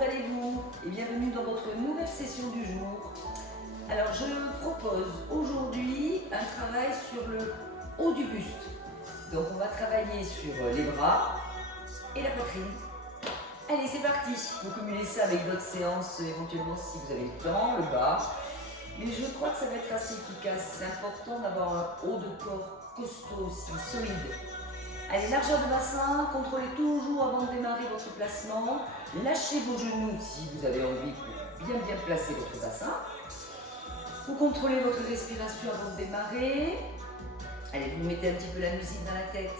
comment allez-vous? Et bienvenue dans votre nouvelle session du jour. Alors je propose aujourd'hui un travail sur le haut du buste. Donc on va travailler sur les bras et la poitrine. Allez, c'est parti. Vous cumulez ça avec d'autres séances éventuellement si vous avez le temps, le bas. Mais je crois que ça va être assez efficace. C'est important d'avoir un haut de corps costaud aussi, solide. Allez, largeur de bassin, contrôlez toujours avant de démarrer votre placement. Lâchez vos genoux si vous avez envie pour bien placer votre bassin. Vous contrôlez votre respiration avant de démarrer. Allez, vous mettez un petit peu la musique dans la tête.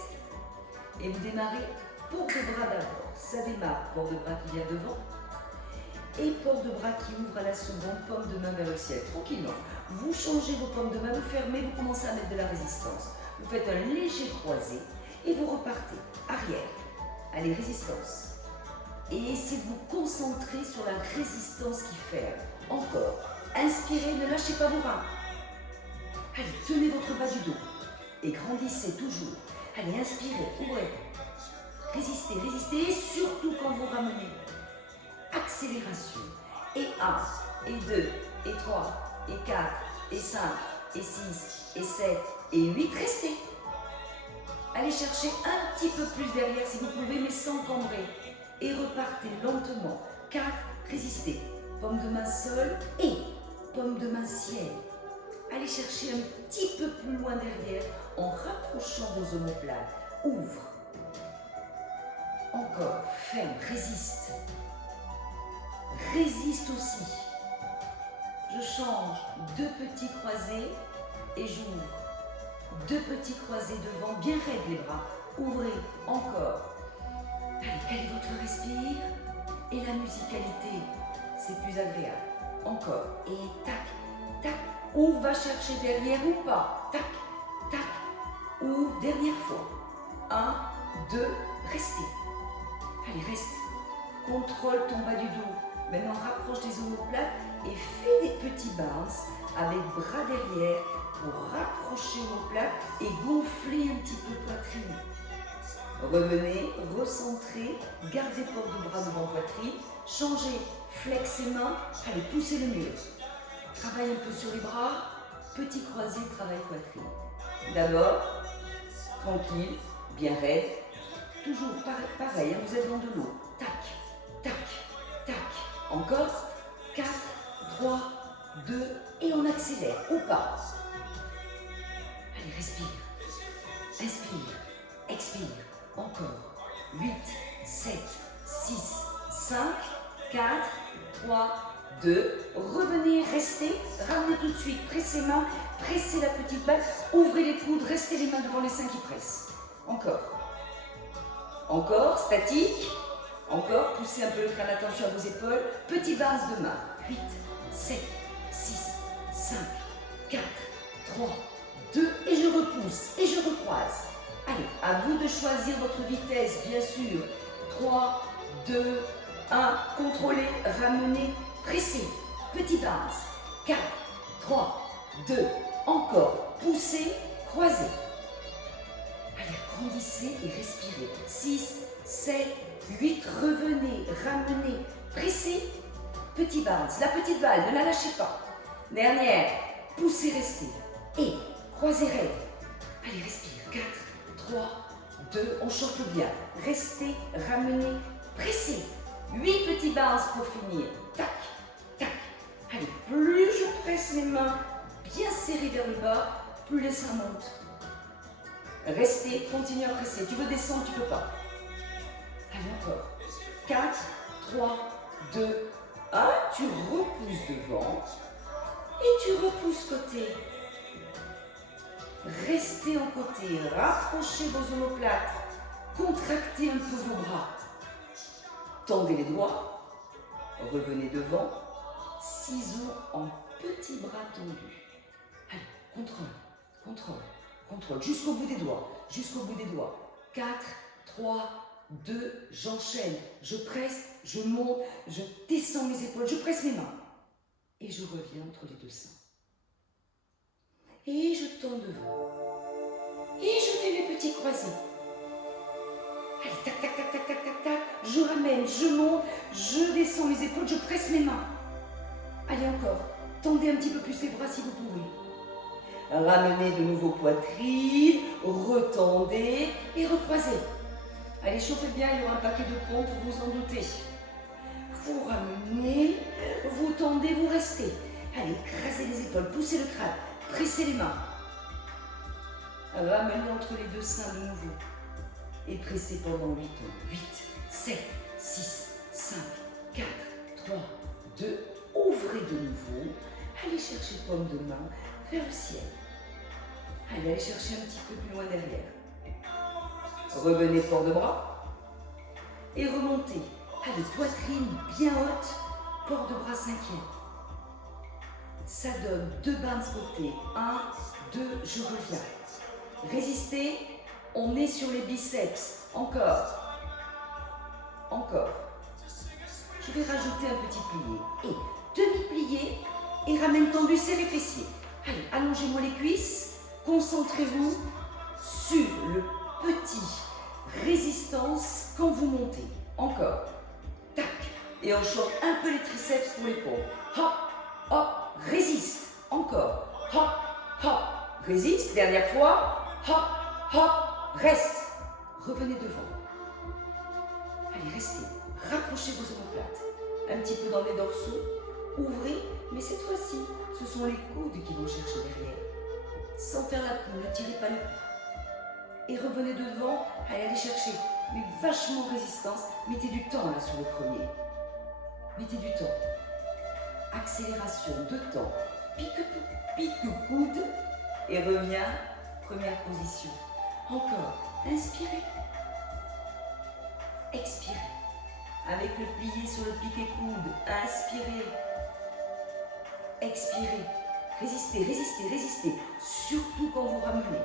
Et vous démarrez port de bras d'abord. Ça démarre, port de bras qui vient devant. Et port de bras qui ouvre à la seconde, paume de main vers le ciel. Tranquillement. Vous changez vos paumes de main, vous fermez, vous commencez à mettre de la résistance. Vous faites un léger croisé. Et vous repartez, arrière. Allez, résistance. Et essayez de vous concentrer sur la résistance qui ferme. Encore. Inspirez, ne lâchez pas vos bras. Allez, tenez votre bas du dos. Et grandissez toujours. Allez, inspirez, ouvrez. Résistez, résistez. Et surtout quand vous ramenez. Accélération. Et 1, et 2, et 3, et 4, et 5, et 6, et 7, et 8. Restez. Allez chercher un petit peu plus derrière si vous pouvez, mais sans cambrer. Et repartez lentement. 4, résistez. Paume de main sol et paume de main ciel. Allez chercher un petit peu plus loin derrière en rapprochant vos omoplates. Ouvre. Encore. Ferme. Résiste. Résiste aussi. Je change. 2 petits croisés et j'ouvre. 2 petits croisés devant, bien raides les bras. Ouvrez, encore. Allez, calez votre respire. Et la musicalité, c'est plus agréable. Encore. Et tac, tac. Ouvre, va chercher derrière ou pas. Tac, tac. Ouvre, dernière fois. 1, 2, restez. Allez, reste. Contrôle ton bas du dos. Maintenant, rapproche des omoplates et fais des petits bounces avec bras derrière pour rapprocher omoplates et gonfler un petit peu poitrine. Revenez, recentrez, gardez porte de bras devant poitrine, changez, flexez mains, allez, poussez le mur. Travaille un peu sur les bras, petit croisé, travail poitrine. D'abord, tranquille, bien raide, toujours pareil, vous êtes dans de l'eau. Tac, tac, tac. Encore, 4, 3, 2, et on accélère, ou pas. Allez, respire, inspire, expire, encore, 8, 7, 6, 5, 4, 3, 2, revenez, restez, ramenez tout de suite, pressez main, pressez la petite balle, ouvrez les coudes, restez les mains devant les seins qui pressent, encore, statique, encore, poussez un peu le crâne, attention à vos épaules, petit bounce de main, 8, 7, 6, 5, 4, 3, 2, et je repousse, et je recroise. Allez, à vous de choisir votre vitesse, bien sûr. 3, 2, 1, contrôlez, ramenez, pressez, petit bounce. 4, 3, 2, encore, poussez, croisez. Allez, grandissez et respirez. 6, 7, 8, revenez, ramenez, pressez, petit bounce. La petite balle, ne la lâchez pas. Dernière, poussez, restez. Et croisez raide. Allez, respire. 4, 3, 2, on chauffe bien. Restez, ramenez, pressez. 8 petits bounces pour finir. Tac, tac. Allez, plus je presse les mains bien serrées vers le bas, plus les seins montent. Restez, continuez à presser. Tu veux descendre, tu ne peux pas. Allez, encore. 4, 3, 2, 1. Tu repousses devant et tu repousses côté. Restez en côté, rapprochez vos omoplates, contractez un peu vos bras. Tendez les doigts, revenez devant, ciseaux en petits bras tendus. Allez, contrôle, contrôle, contrôle, jusqu'au bout des doigts, jusqu'au bout des doigts. 4, 3, 2, j'enchaîne, je presse, je monte, je descends mes épaules, je presse mes mains. Et je reviens entre les deux seins. Et je tends devant. Et je fais mes petits croisés. Allez, tac, tac, tac, tac, tac, tac, tac. Je ramène, je monte, je descends les épaules, je presse mes mains. Allez, encore. Tendez un petit peu plus les bras si vous pouvez. Ramenez de nouveau poitrine, retendez et recroisez. Allez, chauffez bien, il y aura un paquet de pompes, vous en doutez. Vous ramenez, vous tendez, vous restez. Allez, écrasez les épaules, poussez le crâne, pressez les mains. Ramenez entre les deux seins de nouveau. Et pressez pendant 8 ans. 8, 7, 6, 5, 4, 3, 2. Ouvrez de nouveau. Allez chercher paume de main vers le ciel. Allez chercher un petit peu plus loin derrière. Revenez port de bras. Et remontez. Allez, poitrine bien haute. Port de bras 5e. Ça donne 2 bains de ce côté. 1, 2, je reviens. Résistez. On est sur les biceps. Encore. Encore. Je vais rajouter un petit plié. Et demi-plié. Et ramène tendu, serrez fessiers. Allez, allongez-moi les cuisses. Concentrez-vous sur le petit résistance quand vous montez. Encore. Tac. Et on chauffe un peu les triceps pour les paumes. Hop, hop, résiste. Encore. Hop, hop, résiste. Dernière fois. Hop, hop, reste. Revenez devant. Allez, restez. Rapprochez vos omoplates. Un petit peu dans les dorsaux. Ouvrez, mais cette fois-ci, ce sont les coudes qui vont chercher derrière. Sans faire la poule, ne tirez pas le cou. Et revenez devant, allez chercher, mais vachement résistance. Mettez du temps là sur le premier. Mettez du temps. Accélération de temps. Pique coude. Et reviens, première position. Encore, inspirez. Expirez. Avec le plié sur le piqué coude, inspirez. Expirez. Résistez, résistez, résistez. Surtout quand vous ramenez.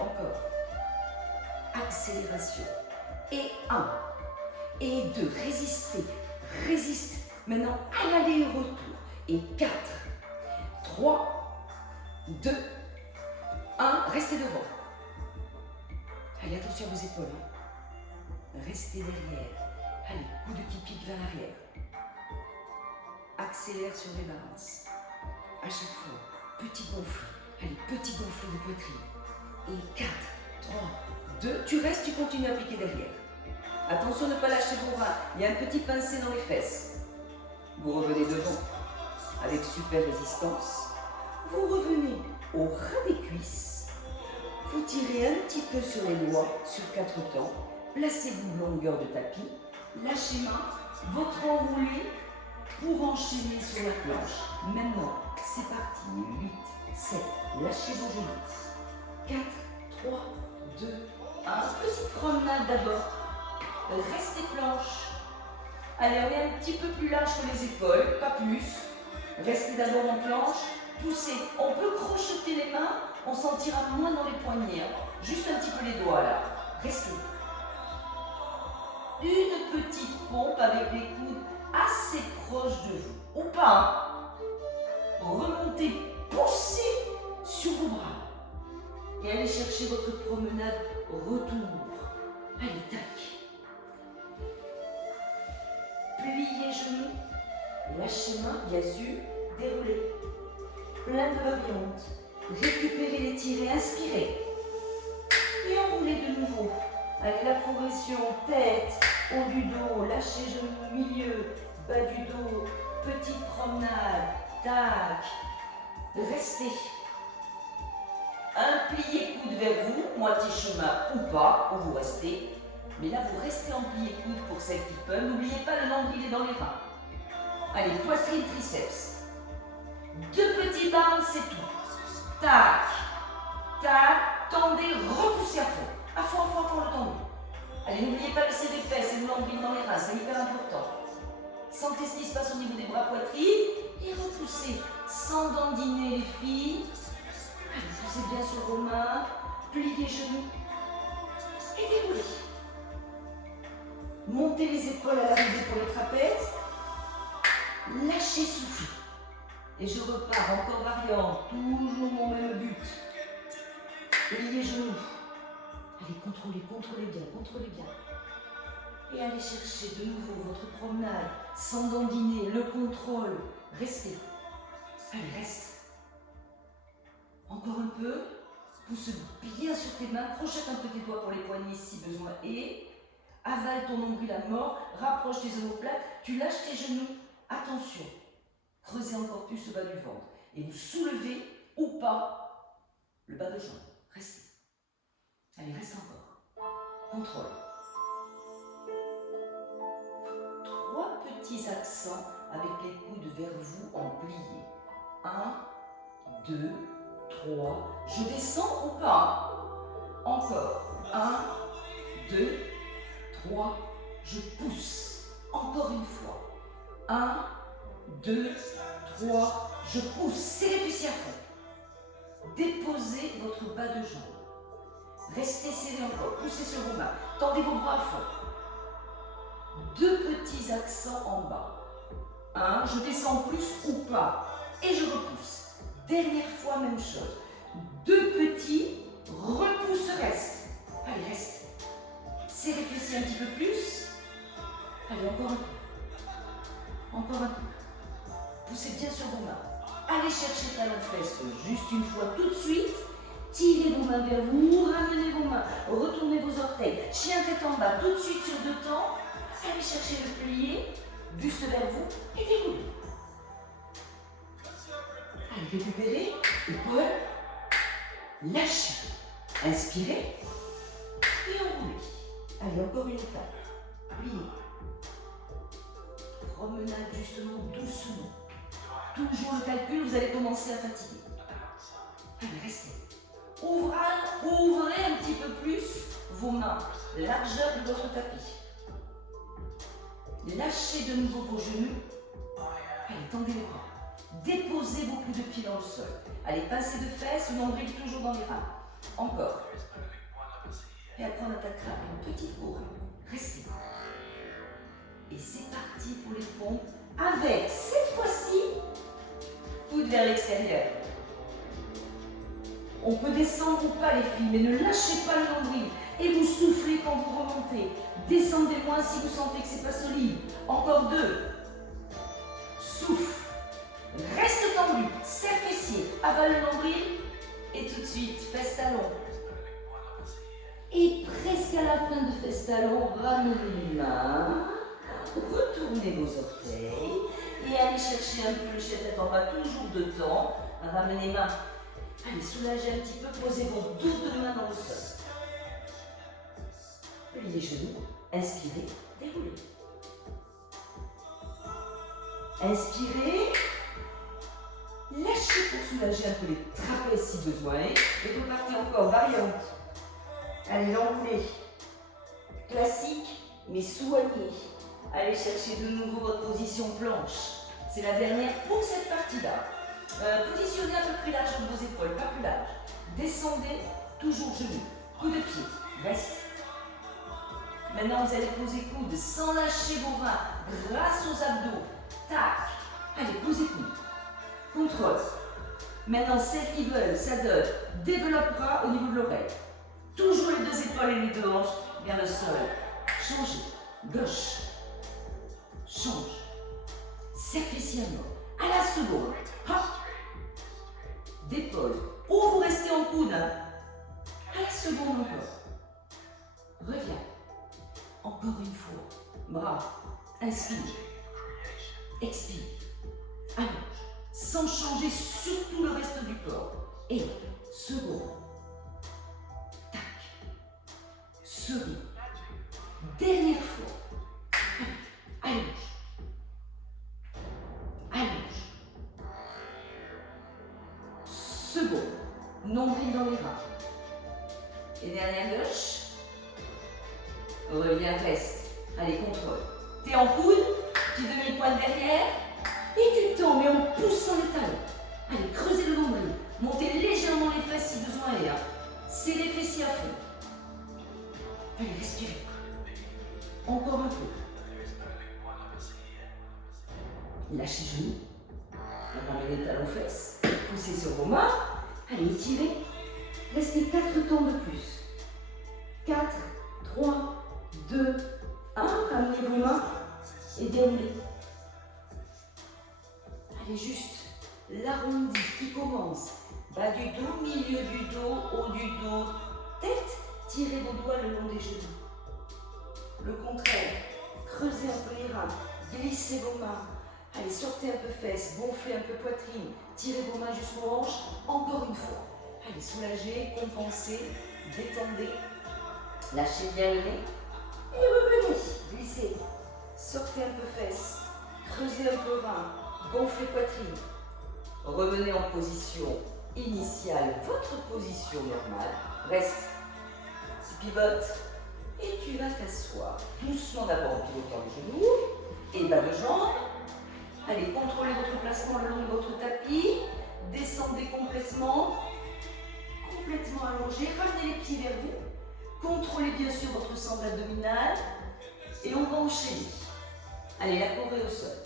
Encore. Accélération. Et 1. Et 2. Résistez. Résistez. Maintenant, à l'aller-retour. Et 4. 3. 2. 1. Restez devant. Allez, attention à vos épaules. Restez derrière. Allez, coude qui pique vers l'arrière. Accélère sur les balances. À chaque fois, petit gonfle. Allez, petit gonfle de poitrine. Et 4, 3, 2. Tu restes, tu continues à piquer derrière. Attention à ne pas lâcher vos bras. Il y a un petit pincé dans les fesses. Vous revenez devant. Avec super résistance. Vous revenez au ras des cuisses. Vous tirez un petit peu sur les doigts, sur 4 temps. Placez-vous longueur de tapis. Lâchez main. Votre enroulé pour enchaîner sur la planche. Maintenant, c'est parti. 8, 7. Lâchez vos genoux. 4, 3, 2, 1. Petite promenade d'abord. Restez planche. Allez, on est un petit peu plus large que les épaules, pas plus. Restez d'abord en planche. Poussez. On peut crocheter les mains. On sentira moins dans les poignets. Juste un petit peu les doigts là. Restez. Une petite pompe avec les coudes assez proches de vous. Ou pas. Remontez, poussez sur vos bras. Et allez chercher votre promenade retour. Allez, tac. Pliez genoux. Lâchez main, bien sûr. Déroulez. Plein de variantes. Récupérez les tirés, inspirez. Et enroulez de nouveau. Allez, la progression, tête, haut du dos, lâchez genoux, milieu, bas du dos, petite promenade, tac, restez. Un plié coude vers vous, moitié chemin ou pas, où vous restez. Mais là, vous restez en plié coude pour celles qui peuvent. N'oubliez pas, le nombril est dans les reins. Allez, poitrine, triceps. 2 petits bounces, c'est tout. Tac, tac, tendez, repoussez à fond. À fond, le tendu. Allez, n'oubliez pas de laisser les fesses et le nombril dans les reins, c'est hyper important. Sentez ce qui se passe au niveau des bras poitrine et repoussez sans dandiner les filles. Allez, poussez bien sur vos mains, pliez les genoux et déroulez. Montez les épaules à l'arrivée pour les trapèzes. Lâchez, souffle. Et je repars, encore variante, toujours mon même but. Pliez les genoux. Allez, contrôlez, contrôlez bien, contrôlez bien. Et allez chercher de nouveau votre promenade, sans dandiner, le contrôle. Restez. Allez, reste. Encore un peu. Pousse bien sur tes mains, crochette un peu tes doigts pour les poignets si besoin et avale ton nombril à mort, rapproche tes omoplates, tu lâches tes genoux. Attention, creusez encore plus le bas du ventre et vous soulevez ou pas le bas de jambe. Restez. Allez, reste encore. Contrôle. 3 petits accents avec les coudes vers vous en plié. 1, 2, 3, je descends ou pas? Encore. 1, 2, 3, je pousse. Encore une fois. 1, 2, 3, je pousse. Serrez les fessiers à fond. Déposez votre bas de jambe. Restez serré encore. Poussez sur vos mains. Tendez vos bras à fond. 2 petits accents en bas. 1, je descends plus ou pas. Et je repousse. Dernière fois, même chose. 2 petits, repousse, reste. Allez, reste. Serrez les fessiers un petit peu plus. Allez, encore un peu. Encore un peu. Poussez bien sur vos mains. Allez chercher talon-fesse juste une fois tout de suite. Tirez vos mains vers vous, ramenez vos mains, retournez vos orteils. Chien tête en bas, tout de suite sur 2 temps. Allez chercher le plié, buste vers vous et déroulez. Allez, récupérez, épaule, lâchez, inspirez et enroulez. Allez, encore une étape, pliez. Promenade justement doucement. Toujours le calcul, vous allez commencer à fatiguer. Allez, restez. Ouvrez un petit peu plus vos mains, largeur de votre tapis. Lâchez de nouveau vos genoux. Allez, tendez les bras. Déposez vos coups de pied dans le sol. Allez, pincez de fesses, nombril toujours dans les reins. Encore. Et après, on attaquera une petite bourre. Restez. Et c'est parti pour les pompes avec, cette fois-ci, coude vers l'extérieur. On peut descendre ou pas les filles, mais ne lâchez pas le nombril. Et vous soufflez quand vous remontez. Descendez moins si vous sentez que c'est pas solide. Encore 2. Souffle. Reste tendu. Serre fessier. Avale le nombril. Et tout de suite, fesse talon. Et presque à la fin de fesse talon, ramenez les mains. Retournez vos orteils. Et allez chercher un peu le chien tête en bas, toujours 2 temps. Ramenez les mains. Allez, soulagez un petit peu, posez vos 2 mains dans le sol. Pliez les genoux, inspirez, déroulez. Inspirez, lâchez pour soulager un peu les trapèzes si besoin. Et repartez encore, variante. Allez, l'enroulez. Classique, mais soigné. Allez chercher de nouveau votre position planche. C'est la dernière pour cette partie-là. Positionnez à peu près large de vos épaules, pas plus large. Descendez, toujours genoux. Coup de pied, reste. Maintenant, vous allez poser coude sans lâcher vos reins, grâce aux abdos. Tac. Allez, posez coude. Contrôle. Maintenant, celles qui veulent, ça donne. Développera au niveau de l'oreille. Toujours les 2 épaules et les 2 hanches vers le sol. Changez. Gauche. Change. Serre fessier à mort. À la seconde. Hop. Dépose. Ou vous restez en coude. À la seconde encore. Reviens. Encore une fois. Bras. Inspire. Expire. Allonge. Sans changer surtout le reste du corps. Et seconde. Tac. Souris. Dernière fois. Allonge. Allonge. Seconde. Nombril dans les reins. Et dernière gauche. Reviens, reste. Allez, contrôle. T'es en coude, tu demi-pointe derrière. Et tu tends, mais on pousse les talons. Allez, creusez le nombril. Montez légèrement les fesses si besoin est. Serrez les fessiers à fond. Allez, respirez. Encore un peu. Lâchez genoux. Ramenez les talons fesses. Poussez sur vos mains. Allez, étirez. Restez 4 temps de plus. 4, 3, 2, 1. Ramenez vos mains et déroulez. Allez, juste l'arrondi qui commence. Bas du dos, milieu du dos, haut du dos, tête. Tirez vos doigts le long des genoux. Le contraire. Creusez un peu les reins. Glissez vos mains. Allez, sortez un peu fesses, gonflez un peu poitrine. Tirez vos mains jusqu'aux hanches. Encore une fois. Allez, soulagez, compensez, détendez. Lâchez bien le nez. Et revenez. Glissez. Sortez un peu fesses. Creusez un peu reins. Gonflez poitrine. Revenez en position initiale, votre position normale. Reste. Tu pivotes et tu vas t'asseoir. Doucement d'abord en pivotant le genou et bas de jambe. Allez, contrôlez votre placement le long de votre tapis. Descendez complètement allongé. Ramenez les pieds vers vous. Contrôlez bien sûr votre sangle abdominale. Et on va enchaîner. Allez, la couronne au sol.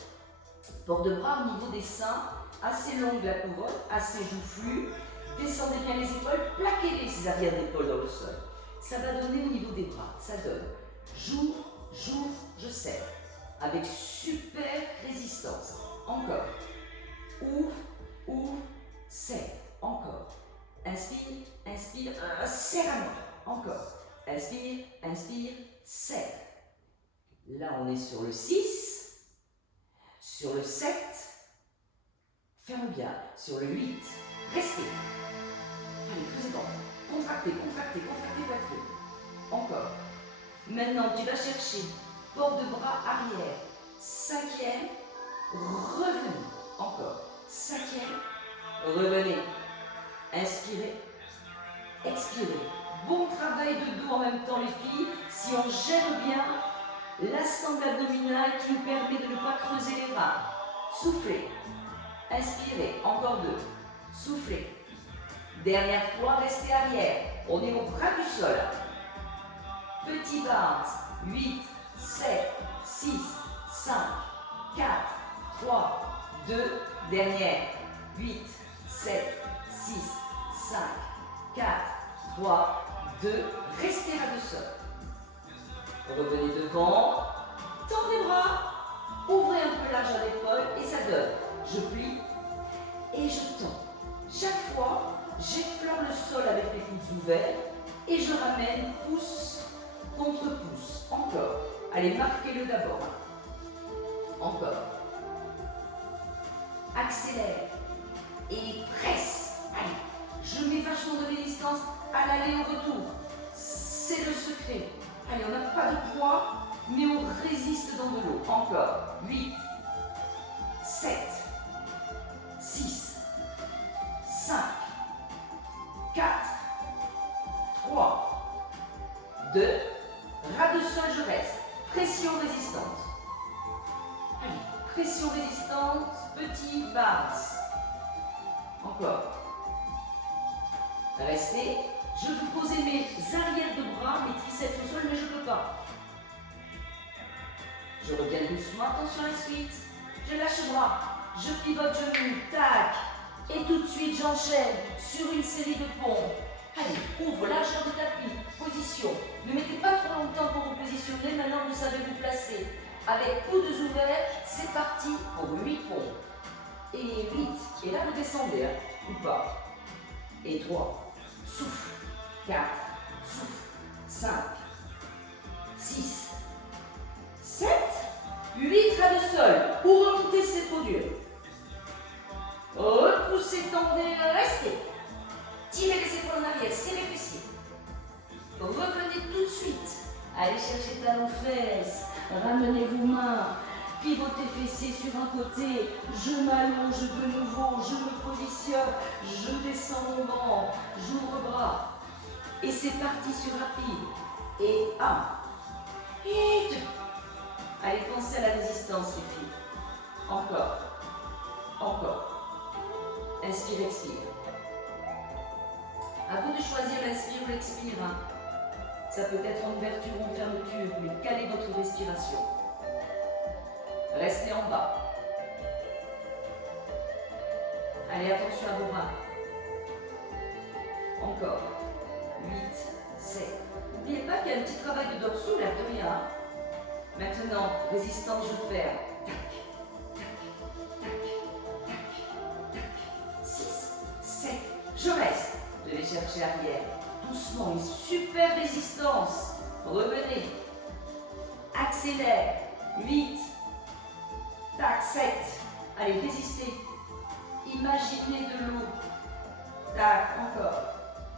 Port de bras au niveau des seins. Assez longue la couronne, assez joufflue. Descendez bien les épaules. Plaquez les arrières d'épaule dans le sol. Ça va donner au niveau des bras. Ça donne j'ouvre, je serre. Avec super résistance. Encore. Ouvre, serre. Encore. Inspire, serre à mort. Encore. Inspire, serre. Là, on est sur le 6. Sur le 7. Ferme bien. Sur le 8. Restez. Allez, creusez ventre. Contractez poitrine. Encore. Maintenant, tu vas chercher port de bras arrière. 5e. Revenez. Encore. 5e. Revenez. Inspirez. Expirez. Bon travail de dos en même temps, les filles. Si on gère bien la sangle abdominale qui nous permet de ne pas creuser les reins. Soufflez. Inspirez. Encore 2. Soufflez. Dernière fois, restez arrière. On est au bras du sol. Petit bounce. 8, 7, 6, 5, 4, 3, 2. Dernière. 8, 7, 6, 5, 4, 3, 2. Restez là du sol. Revenez devant. Tendez les bras. Ouvrez un peu large à l'épaule et ça donne. Je plie et je tends. Chaque fois, j'effleure le sol avec les coudes ouverts et je ramène pouce contre pouce. Encore. Allez, marquez-le d'abord. Encore. Accélère et presse. Allez, je mets vachement de résistance à l'aller au retour. C'est le secret. Allez, on n'a pas de poids, mais on résiste dans de l'eau. Encore. 8, 7, 6, 5, 4, 3, 2, ras de sol, je reste. Pression résistante. Allez, pression résistante, petit bounce. Encore. Restez. Je veux poser mes arrières de bras, mes triceps au sol, mais je ne peux pas. Je reviens doucement, attention à la suite. Je lâche le bras, je pivote genou, tac. Et tout de suite, j'enchaîne sur une série de pompes. Allez, ouvre, largeur de tapis, position. Ne mettez pas trop longtemps pour vous positionner, maintenant vous savez vous placer. Avec coudes ouverts, c'est parti pour 8 pompes. Et 8, et là vous descendez, hein, ou pas. Et 3, souffle. 4, souffle. 5, 6, 7, 8 ras de sol. Pour remonter, c'est trop dur. Repoussez, tendez, restez. Tirez les épaules en arrière, serrez les fessiers. Revenez tout de suite. Allez chercher talons fesses. Ramenez vos mains. Pivotez fessiers sur un côté. Je m'allonge de nouveau. Je me positionne. Je descends mon ventre. J'ouvre bras. Et c'est parti sur rapide. Et 1. Et 2. Allez, pensez à la résistance, les filles. Encore. Encore. Inspire, expire. À vous de choisir l'inspire ou l'expire. Hein. Ça peut être en ouverture ou en fermeture, mais calez votre respiration. Restez en bas. Allez, attention à vos bras. Encore. 8, 7. N'oubliez pas qu'il y a un petit travail de dorsaux, là, de rien. Maintenant, résistance, je ferme. Tac, tac, tac, tac, tac. 6, 7. Je reste. Je vais chercher arrière. Doucement, une super résistance. Revenez. Accélère. 8. Tac, 7. Allez, résistez. Imaginez de l'eau. Tac, encore.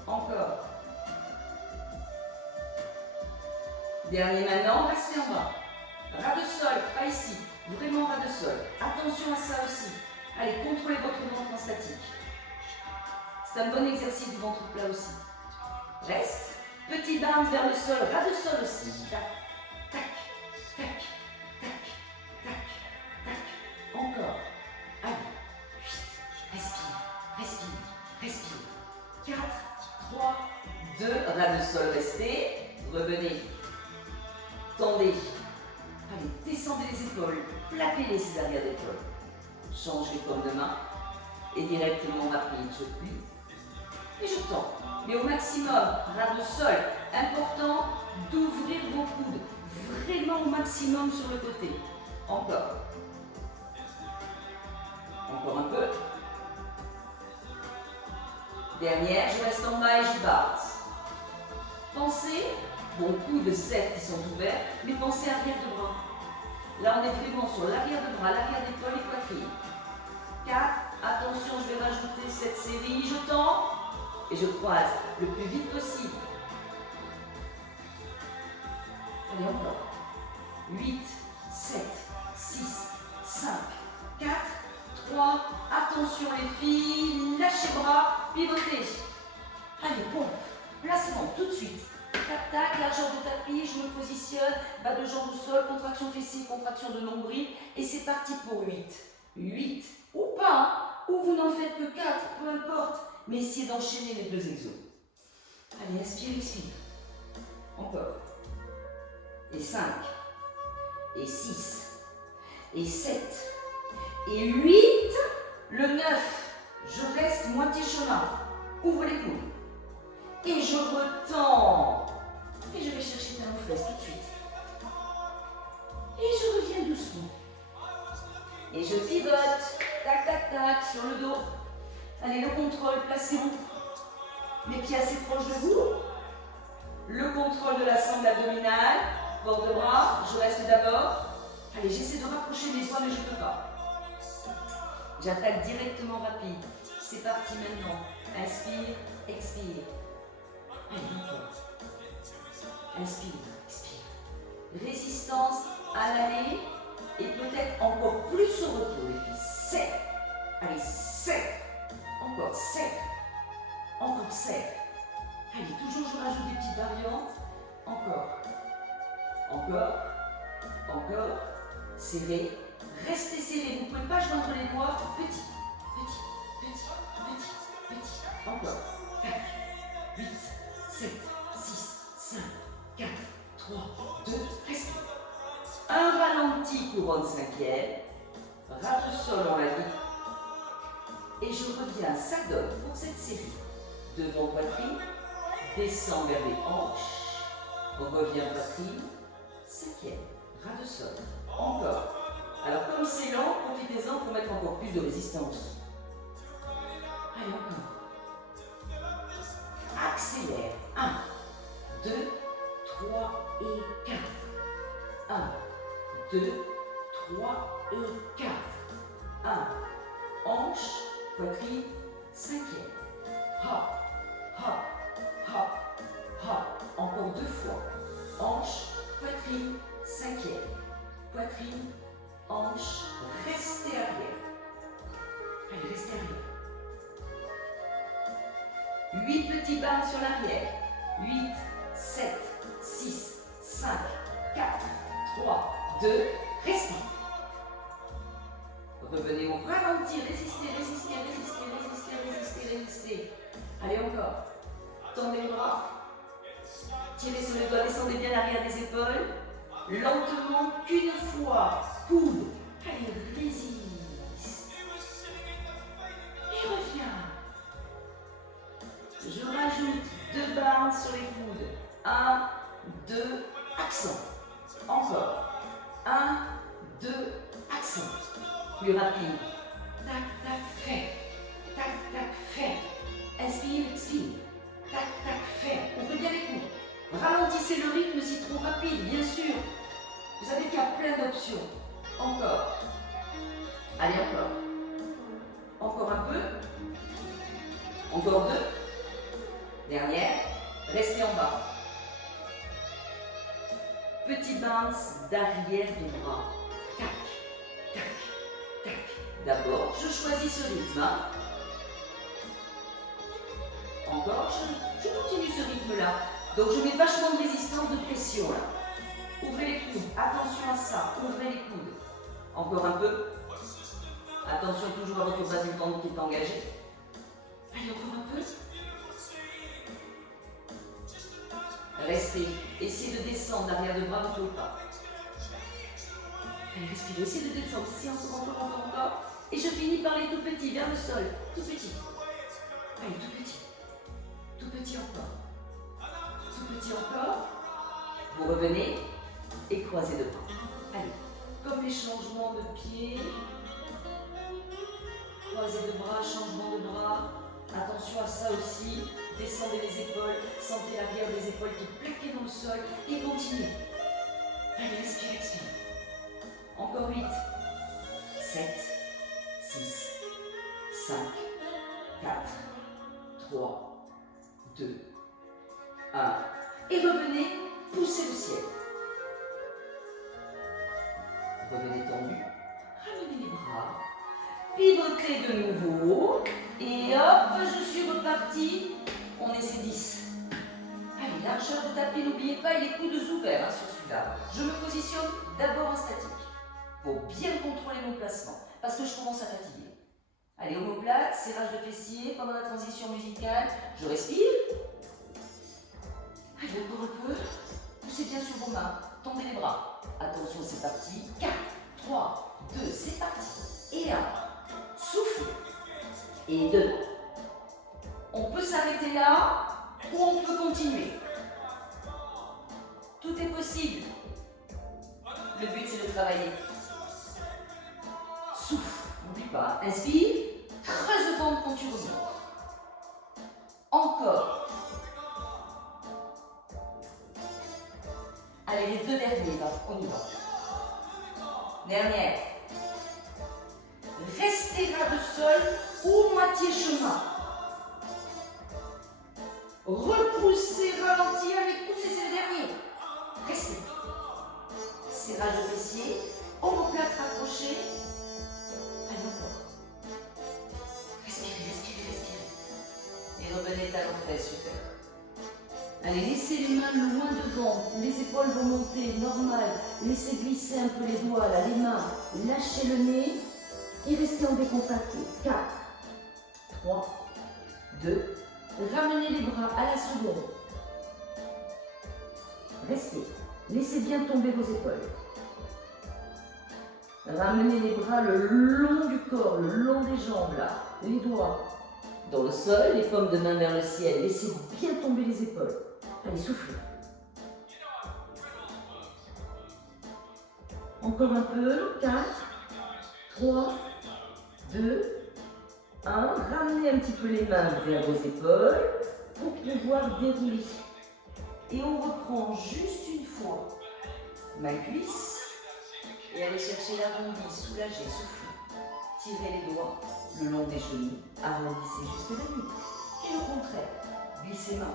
Encore. Dernier maintenant, restez en bas. Ras de sol, pas ici. Vraiment ras de sol. Attention à ça aussi. Allez, contrôlez votre ventre en statique. C'est un bon exercice du ventre plat aussi. Reste. Petit bounce vers le sol. Ras de sol aussi. Tac, tac, tac, tac, tac, tac. Encore. Allez. Respire, respire, respire. 4, 3, 2. Ras de sol, restez. Revenez. Tendez. Allez, descendez les épaules. Plaquez ces arrières d'épaule. Changez comme de main. Et directement rapide. Je plie. Et je tends. Mais au maximum, ras de sol. Important d'ouvrir vos coudes. Vraiment au maximum sur le côté. Encore. Encore un peu. Dernière, je reste en bas et je batte. Pensez, bon, coudes 7 qui sont ouverts, mais pensez arrière de bras. Là, on est vraiment sur l'arrière de bras, l'arrière d'épaule et poitrine. 4, attention, je vais rajouter cette série, je tends et je croise le plus vite possible. Allez, encore. 8, 7, 6, 5, 4, 3, attention les filles, lâchez bras, pivotez. Allez, bon, placement tout de suite. Tac, tac, largeur de tapis, je me positionne, bas de jambe au sol, contraction fessier, contraction de nombril, et c'est parti pour 8. 8, ou pas, hein, ou vous n'en faites que 4, peu importe, mais essayez d'enchaîner les 2 exos. Allez, inspire, expire. Encore. Et 5, et 6, et 7, et 8, le 9, je reste moitié chemin, ouvre les coudes, et je retends, et je vais chercher ta fesses tout de suite, et je reviens doucement, et je pivote, tac tac tac, sur le dos, allez le contrôle, placez-vous, les pieds assez proches de vous, le contrôle de la sangle abdominale, bord de bras, je reste d'abord. Allez, j'essaie de rapprocher mes doigts, mais je ne peux pas. J'attaque directement rapide. C'est parti maintenant. Inspire, expire. Allez, encore. Inspire, expire. Résistance à l'aller et peut-être encore plus au retour, les filles. 7. Allez, 7. Encore 7. Encore 7. Allez, toujours je rajoute des petites variantes. Encore. Encore. Encore. Serré. Restez serré. Vous ne pouvez pas joindre les doigts. Petit. Petit. Petit. Petit. Petit. Encore. 4, 8, 7, 6, 5, 4, 3, 2. Respire. Un ralenti couronne 5e. Ras de sol, on l'a dit. Et je reviens. Ça donne pour cette série. Devant poitrine. Descend vers les hanches. Revient poitrine. 5e. Ras de sol. Encore. Alors comme c'est lent, profitez-en pour mettre encore plus de résistance. Allez, encore. Accélère. 1, 2, 3 et 4. 1, 2, 3 et 4. 1. Hanche, poitrine, 5e. Hop, hop, hop, hop. Encore 2 fois. Hanche, poitrine, 5e. Poitrine, hanche, restez arrière. Allez, restez arrière. 8 petits bains sur l'arrière. 8, 7, 6, 5, 4, 3, 2, respire. Revenez au ralenti, résistez, résistez, résistez, résistez, résistez, résistez. Allez, encore. Tendez le bras. Tirez sur les doigts, descendez bien l'arrière des épaules. Lentement, qu'une fois. Coude. Allez, résiste. Et reviens. Je rajoute 2 barres sur les coudes. 2, accent. Plus rapide. Tac, tac, fait. Tac, tac, fait. Inspire, expire. Tac, tac, fait. Ouvrez bien les coudes. Ralentissez le rythme si trop rapide, bien sûr. Vous savez qu'il y a plein d'options. Encore. Allez, encore. Encore un peu. Encore 2. Dernière. Restez en bas. Petit bounce d'arrière de bras. Tac, tac, tac. D'abord, je choisis ce rythme. Encore, je continue ce rythme-là. Donc, je mets vachement de résistance, de pression là. Ouvrez les coudes. Attention à ça. Ouvrez les coudes. Encore un peu. Attention toujours à votre bas du ventre qui est engagé. Allez, encore un peu. Restez. Essayez de descendre l'arrière de bras, ne pouvez pas. Allez, respirez. Essayez de descendre. Ici, encore. Et je finis par les tout petits, vers le sol. Tout petit. Allez, tout petit. Tout petit encore. Tout petit encore. Vous revenez et croisez de bras. Allez, comme les changements de pied. Croisez de bras, changement de bras. Attention à ça aussi. Descendez les épaules. Sentez l'arrière des épaules qui plaquent dans le sol. Et continuez. Allez, respirez, expirez. Encore 8, 7, 6, 5, 4, 3, 2, 1. Et revenez, poussez le ciel. Revenez tendu. Ramenez les bras. Pivotez de nouveau. Et hop, je suis reparti. On essaie 10. Allez, largeur de tapis, n'oubliez pas, et les coudes ouverts sur celui-là. Je me positionne d'abord en statique. Pour bien contrôler mon placement, parce que je commence à fatiguer. Allez, omoplate, serrage de fessiers, pendant la transition musicale, je respire. Allez, encore un peu. Poussez bien sur vos mains, tendez les bras. Attention, c'est parti. 4, 3, 2, c'est parti. Et 1, souffle. Et 2. On peut s'arrêter là, ou on peut continuer. Tout est possible. Le but, c'est de travailler. Souffle, n'oublie pas. Inspire, creuse le ventre quand tu remontes. Encore. Allez, les 2 derniers, on y va. Dernière. Restez ras de sol ou moitié chemin. Repoussez, ralentir, avec poussez, c'est le dernier. Restez. Serrage de fessiers, omoplate rapprochée. Allez, encore. Respirez, respirez, respirez. Et revenez talons frais, super. Allez, laissez les mains loin devant, les épaules vont monter, normal. Laissez glisser un peu les doigts, là, les mains. Lâchez le nez et restez en décontracté. 4, 3, 2, ramenez les bras à la seconde. Restez. Laissez bien tomber vos épaules. Ramenez les bras le long du corps, le long des jambes, là. Les doigts dans le sol, les paumes de main vers le ciel. Laissez bien tomber les épaules. Allez, soufflez. Encore un peu. 4, 3, 2, 1. Ramenez un petit peu les mains vers vos épaules pour pouvoir dérouler. Et on reprend juste une fois. Main cuisse. Et allez chercher l'arrondi, soulagez, soufflez. Tirez les doigts le long des genoux, arrondissez jusque la nuque. Et au contraire, glissez main,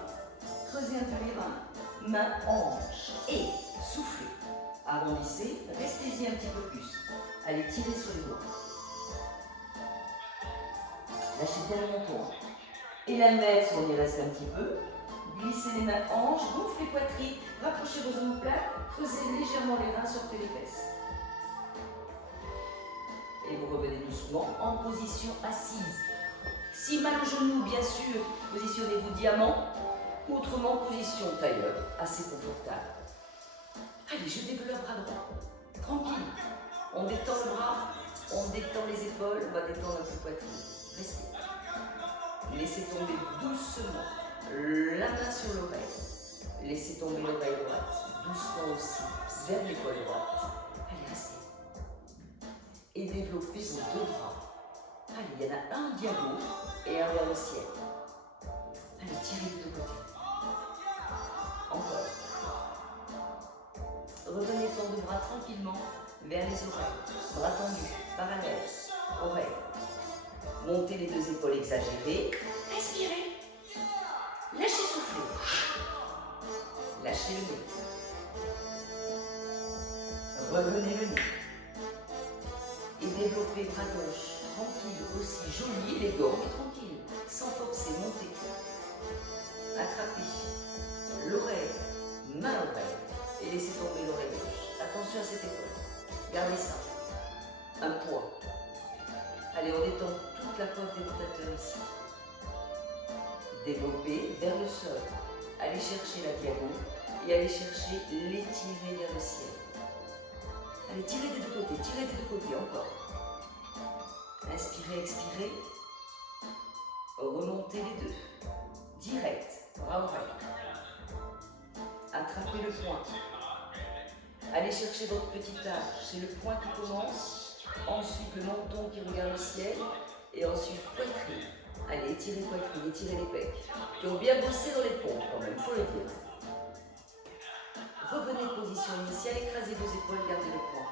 creusez un peu les reins, main, hanche, et soufflez. Arrondissez, restez-y un petit peu plus. Allez, tirez sur les doigts. Lâchez bien le menton. Et l'inverse, on y reste un petit peu. Glissez les mains, hanches, gonflez poitrine, rapprochez vos omoplates, creusez légèrement les reins, sortez les fesses. Et vous revenez doucement en position assise. Si mal au genou, bien sûr, positionnez-vous diamant, ou autrement position tailleur, assez confortable. Allez, je développe le bras droit. Tranquille. On détend le bras, on détend les épaules, on va détendre un peu la poitrine. Restez. Laissez tomber doucement la main sur l'oreille. Laissez tomber l'oreille droite, doucement aussi, vers l'épaule droite. Allez, restez. et développez vos deux bras. Allez, il y en a un diagonal et un vers le ciel. Allez, tirez de deux côtés. Encore. Revenez tendre le bras tranquillement vers les oreilles. Bras tendus, parallèles, oreilles. Montez les deux épaules exagérées. Respirez. Lâchez souffler. Lâchez le nez. Revenez le nez. Et développez bras gauche. Tranquille aussi, joli, élégant, mais tranquille. Sans forcer, montez. Attrapez. L'oreille, main-oreille. Et laissez tomber l'oreille gauche. Attention à cette épaule. Gardez ça. Un poids. Allez, on détend toute la coiffe des rotateurs ici. Développez vers le sol. Allez chercher la diagonale et allez chercher l'étirer vers le ciel. Allez, tirez des deux côtés, tirez des deux côtés, encore. Inspirez, expirez. Remontez les deux. Direct, bras oreille. Attrapez le poing. Allez chercher votre petit arche. C'est le poing qui commence. Ensuite, le menton qui regarde le ciel. Et ensuite, poitrine. Allez, étirez poitrine, étirez les pecs. Qui ont bien bossé dans les pompes quand même, il faut le dire. Revenez position initiale, écrasez vos épaules, gardez le poing.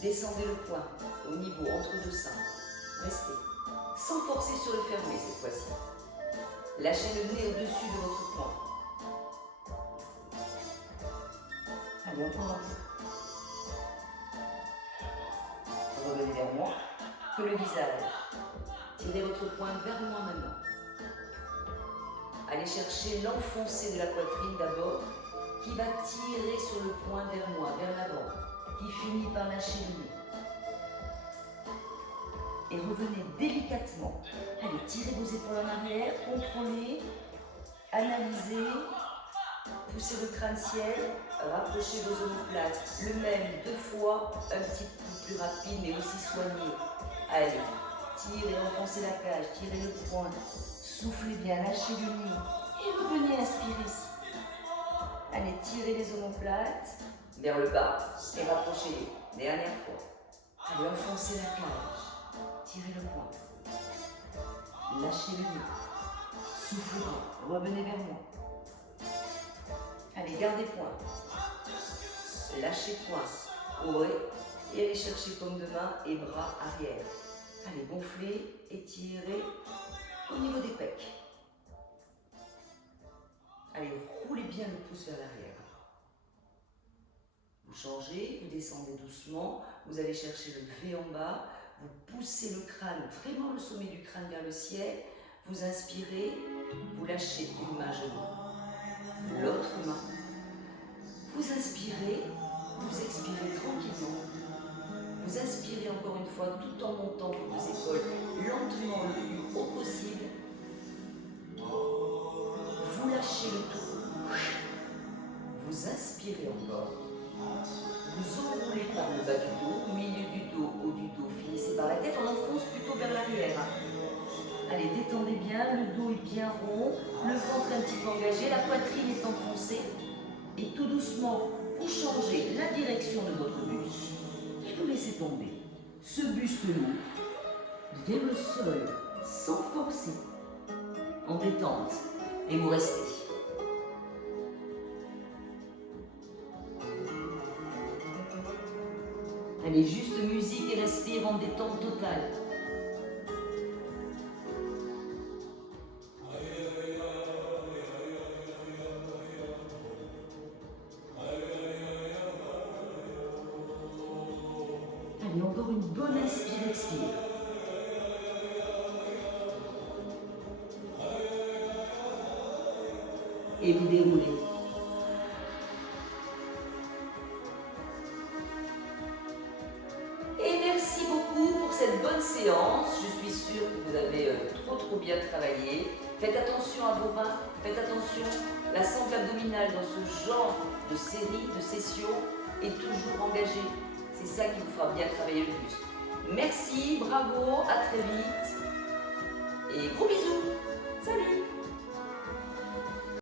Descendez le poing au niveau entre deux seins. Restez. Sans forcer sur le fermé cette fois-ci. Lâchez le nez au-dessus de votre poing. Allez, encore un peu. Revenez vers moi. Que le visage. Tirez votre poing vers moi maintenant. Allez chercher l'enfoncé de la poitrine d'abord, qui va tirer sur le poing vers moi, vers l'avant, qui finit par lâcher le nez. Et revenez délicatement. Allez, tirez vos épaules en arrière, contrôlez, analysez, poussez le crâne ciel, rapprochez vos omoplates. Le même, 2 fois, un petit peu plus rapide, mais aussi soigné. Allez, tirez, enfoncez la cage, tirez le poing, soufflez bien, lâchez le nez et revenez inspirer. Allez, tirez les omoplates vers le bas et rapprochez-les. Dernière fois. Allez, enfoncez la cage, tirez le poing, lâchez le nez, soufflez bien, revenez vers moi. Allez, gardez poing, lâchez poing, ouvrez et allez chercher paume de main et bras arrière. Allez, gonflez, étirez au niveau des pecs. Allez, roulez bien le pouce vers l'arrière. Vous changez, vous descendez doucement, vous allez chercher le V en bas, vous poussez le crâne, vraiment le sommet du crâne vers le ciel, vous inspirez, vous lâchez une main genou, l'autre main, vous inspirez, vous expirez tranquillement. Vous inspirez encore une fois tout en montant vos épaules lentement le plus haut possible. Vous lâchez le tout. Vous inspirez encore. Vous enroulez par le bas du dos, milieu du dos, haut du dos. Finissez par la tête, on enfonce plutôt vers l'arrière. Allez, détendez bien, le dos est bien rond, le ventre un petit peu engagé, la poitrine est enfoncée. Et tout doucement, vous changez la direction de votre buste. Et vous laissez tomber ce buste lourd vers le sol sans forcer, en détente, et vous restez. Allez, juste musique et respire en détente totale. Allez, encore une bonne inspire-expire. Et vous déroulez. Et merci beaucoup pour cette bonne séance. Je suis sûre que vous avez trop bien travaillé. Faites attention à vos reins, faites attention. La sangle abdominale dans ce genre de série, de session, est toujours engagée. C'est ça qui vous fera bien travailler le buste. Merci, bravo, à très vite. Et gros bisous. Salut!